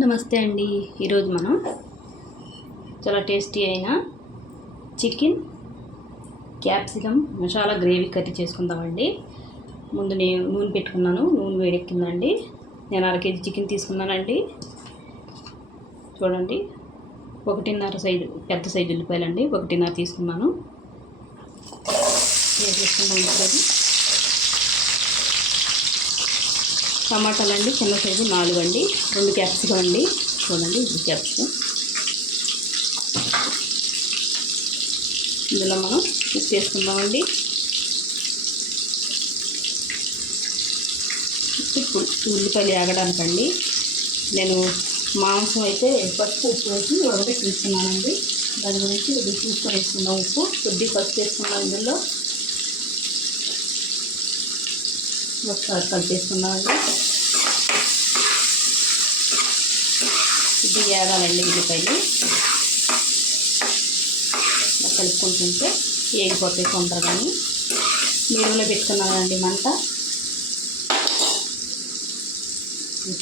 నమస్తే అండి. ఈరోజు మనం చాలా టేస్టీ అయిన chicken capsicum masala gravy curry చేసుకుందామండి. ముందు నేను నూనె పెట్టుకున్నాను, నూనె వేడెక్కిందండి. నేను 1/2 కేజీ చికెన్ తీసుకున్నానండి. చూడండి, 1.5 సైజు పెద్ద సైజు ఉల్లిపాయలండి, 1.5 తీసుకున్నాను. వేసుకుందాం. టమాటాలు అండి, చిన్న సైజు 4 అండి. 2 క్యాప్సికమ్ అండి. చూడండి, ఇది క్యాప్సికమ్. ఇందులో మనం మిక్స్ చేసుకుందామండి. ఇప్పుడు ఉల్లిపాయలు వేగడానికండి నేను మాంసం అయితే పసుపు ఉప్పు వేసి ఉడకబెట్టి తీసుకున్నానండి. దాని గురించి ఇది చూసుకొని వేసుకుందాం. ఉప్పు కొద్దిగా పసుపు వేసుకున్నాం. ఇందులో ఒకసారి కలిపేసుకున్నామండి. ఇది వేగాలండి. ఉల్లిపాయలు కలుపుకుంటుంటే వేగిపోతాయి తొందరగాని. మీడియంలో పెట్టుకున్నానండి మంట.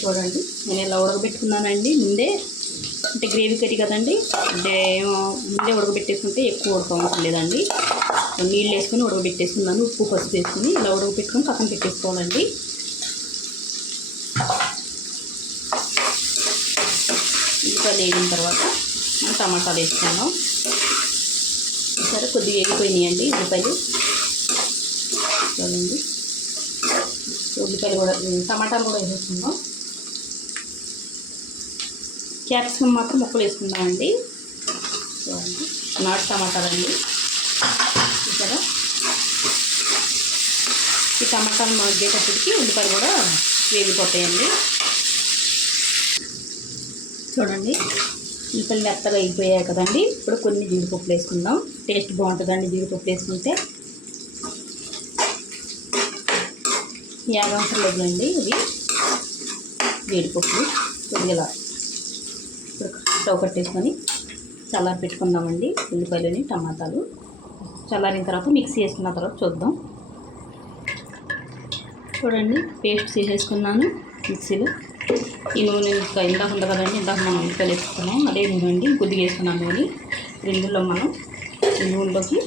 చూడండి, నేను ఇలా ఉడకబెట్టుకున్నానండి ముందే. అంటే గ్రేవీ కర్రీ కదండి, అంటే ముందే ఉడకబెట్టేసుకుంటే ఎక్కువ ఉడకవసరం లేదండి. నీళ్ళు వేసుకొని ఉడకబెట్టేసుకున్నాను. ఉప్పు పసుపు వేసుకొని ఇలా ఉడకబెట్టుకొని పక్కన పెట్టేసుకోవాలండి. ఉల్లిపాయలు వేగిన తర్వాత మనం టమాటాలు వేసుకున్నాం. సరే, కొద్దిగా వేగిపోయినాయండి ఉల్లిపాయలు. చూడండి, ఉల్లిపాయలు కూడా టమాటాలు కూడా వేసుకుందాం. క్యాప్సికమ్ మాత్రం ముక్కలు వేసుకుందామండి. చూడండి, నాటు టమాటాలండి. ఇక్కడ ఈ టమాటాలు మగ్గేటప్పటికి ఉల్లిపాయలు కూడా వేగిపోతాయండి. చూడండి, ఉల్లిపాయలు మెత్తగా అయిపోయాయి కదండి. ఇప్పుడు కొన్ని జీడిపప్పులు వేసుకుందాం. టేస్ట్ బాగుంటుందండి జీడిపప్పు వేసుకుంటే. అవసరం లేదండి. ఇవి జీడిపప్పులు కొద్దిగా ఇప్పుడు స్టవ్ కట్టేసుకొని చల్లారి పెట్టుకుందామండి. ఉల్లిపాయలని టమాటాలు చల్లారిన తర్వాత మిక్సీ వేసుకున్న తర్వాత చూద్దాం. చూడండి, పేస్ట్ చేసేసుకున్నాను మిక్సీలో. ఈ నూనె ఇందాక ఉంది కదండి, ఇందాక మనం ఉల్లిపాయలు వేసుకున్నాం, అదే నూనె అండి. కొద్దిగా వేసుకున్నాం నూనె. ఇందులో మనం ఈ నూనెలోకి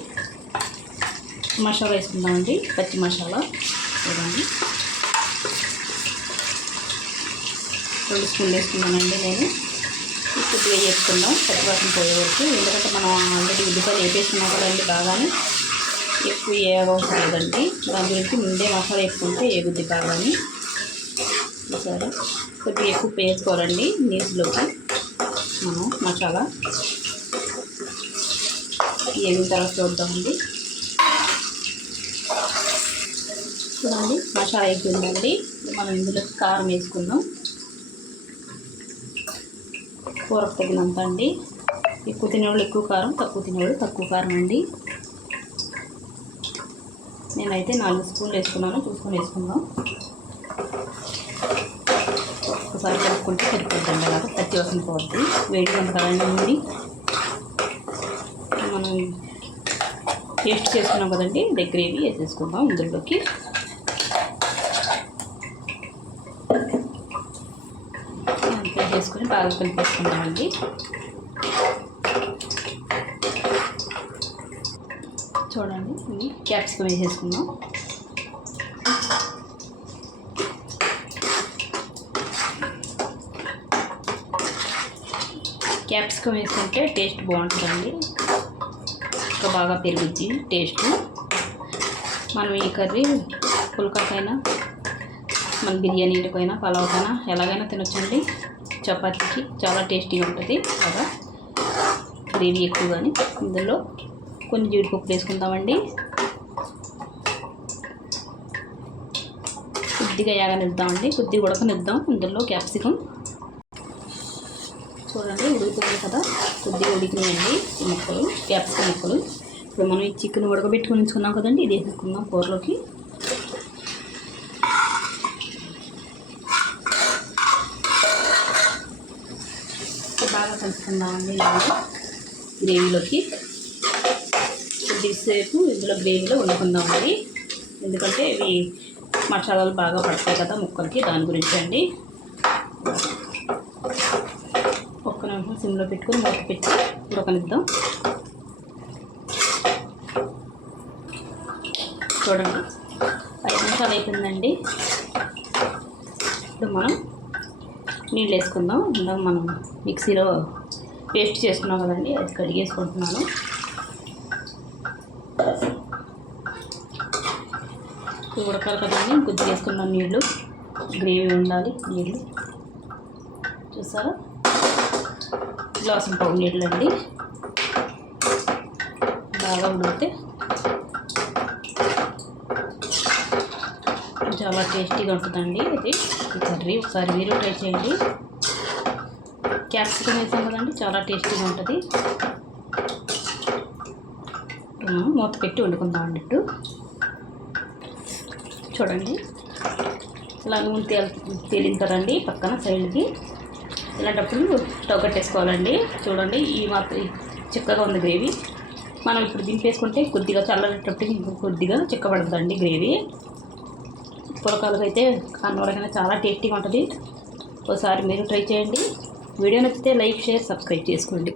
మసాలా వేసుకుందామండి. పచ్చి మసాలా చూడండి, 2 స్పూన్లు వేసుకున్నానండి నేను. కొద్దిగా వేసుకుందాం పచ్చివాసన పోయే వరకు. ఎందుకంటే మనం ఆల్రెడీ ఉల్లిపాయలు వేపేసుకున్నాం కదండి బాగానే. ఎక్కువ వేయవసరం లేదండి. దాని గురించి ముందే మసాలా వేసుకుంటే ఏగుద్ది బాగాని. సరే, కొద్దిగా ఎక్కువ వేసుకోవాలండి నీసులోకి. మనం మసాలా వేగిన తర్వాత చూద్దామండి. చూడండి, మసాలా అయిపోయిందండి. మనం ఇందులో కారం వేసుకుందాం. కూరకు తగినంత అండి. ఎక్కువ తినేవాళ్ళు ఎక్కువ కారం, తక్కువ తినేవాళ్ళు తక్కువ కారం అండి. నేనైతే 4 స్పూన్లు వేసుకున్నాను. చూసుకొని వేసుకుందాం. ఒకసారి కలుపుకుంటే సరిపోద్దండి. అలాగా పచ్చి వాసన పోద్ది. వేడిగా ఉంది కదండి నూనె. మనం పేస్ట్ చేసుకున్నాం కదండి, గ్రేవీ వేసేసుకుందాం ఇందులోకి. వేసుకొని బాగా కలిపేసుకుందామండి. చూడండి, ఇది క్యాప్సికమ్ వేసేసుకుందాం. క్యాప్సికమ్ వేసుకుంటే టేస్ట్ బాగుంటుందండి. ఇంకా బాగా పెరుగుద్ది టేస్ట్. మనం ఈ కర్రీ పుల్కాకైనా, మన బిర్యానీలకైనా, పలావ్కైనా ఎలాగైనా తినొచ్చండి. చపాతీకి చాలా టేస్టీగా ఉంటుంది. బాగా గ్రేవీ ఎక్కువగాని. ఇందులో కొన్ని జీడిపప్పు వేసుకుందామండి. కొద్దిగా యాగనిద్దామండి, కొద్దిగా ఉడకనిద్దాం. ఇందులో క్యాప్సికమ్ చూడండి ఉడుకుతుంది కదా, కొద్దిగా ఉడికినాయండి ఈ ముక్కలు, క్యాప్సికమ్ ముక్కలు. ఇప్పుడు మనం ఈ చికెన్ ఉడకబెట్టుకుని ఉంచుకున్నాం కదండి, ఇది వేసుకుందాం కూరలోకి. బాగా కలుపుకుందామండి గ్రేవీలోకి. కొద్దిసేపు ఇందులో గ్రేవీలో వండుకుందామండి. ఎందుకంటే ఇవి మసాలాలు బాగా పడతాయి కదా ముక్కలకి, దాని గురించి అండి. సిమ్లో పెట్టుకొని మూత పెట్టి ఉడకనిద్దాం. చూడండి 5 నిమిషాలు అయిపోయిందండి. ఇప్పుడు మనం నీళ్ళు వేసుకుందాం. ఇందాక మనం మిక్సీలో పేస్ట్ చేసుకున్నాం కదండి, అది కడిగేసుకుంటున్నాను. ఉడకాలి కదండి, కొద్దిగా వేసుకున్నాం నీళ్ళు. గ్రేవీ ఉండాలి నీళ్ళు. చూసారా, గ్లాసు పావు నీళ్ళు అండి. బాగా ఉడికితే చాలా టేస్టీగా ఉంటుందండి ఇది ఈ కర్రీ. ఒకసారి మీరు ట్రై చేయండి. క్యాప్సికమ్ వేసాం కదండి, చాలా టేస్టీగా ఉంటుంది. మూత పెట్టి వండుకుందాం అన్నట్టు. చూడండి ఇలా నూనె తేలిన కదండి పక్కన సైడ్కి. ఇలాంటప్పుడు స్టవ్ కట్టేసుకోవాలండి. చూడండి ఈ మాత్రం చిక్కగా ఉంది గ్రేవీ. మనం ఇప్పుడు దింపేసుకుంటే కొద్దిగా చల్లటప్పుడు కొద్దిగా చిక్కబడుతుందండి గ్రేవీ. పులకాలకు అయితే అన్నవరకైనా చాలా టేస్టీగా ఉంటుంది. ఒకసారి మీరు ట్రై చేయండి. వీడియో నచ్చితే లైక్, షేర్, సబ్స్క్రైబ్ చేసుకోండి.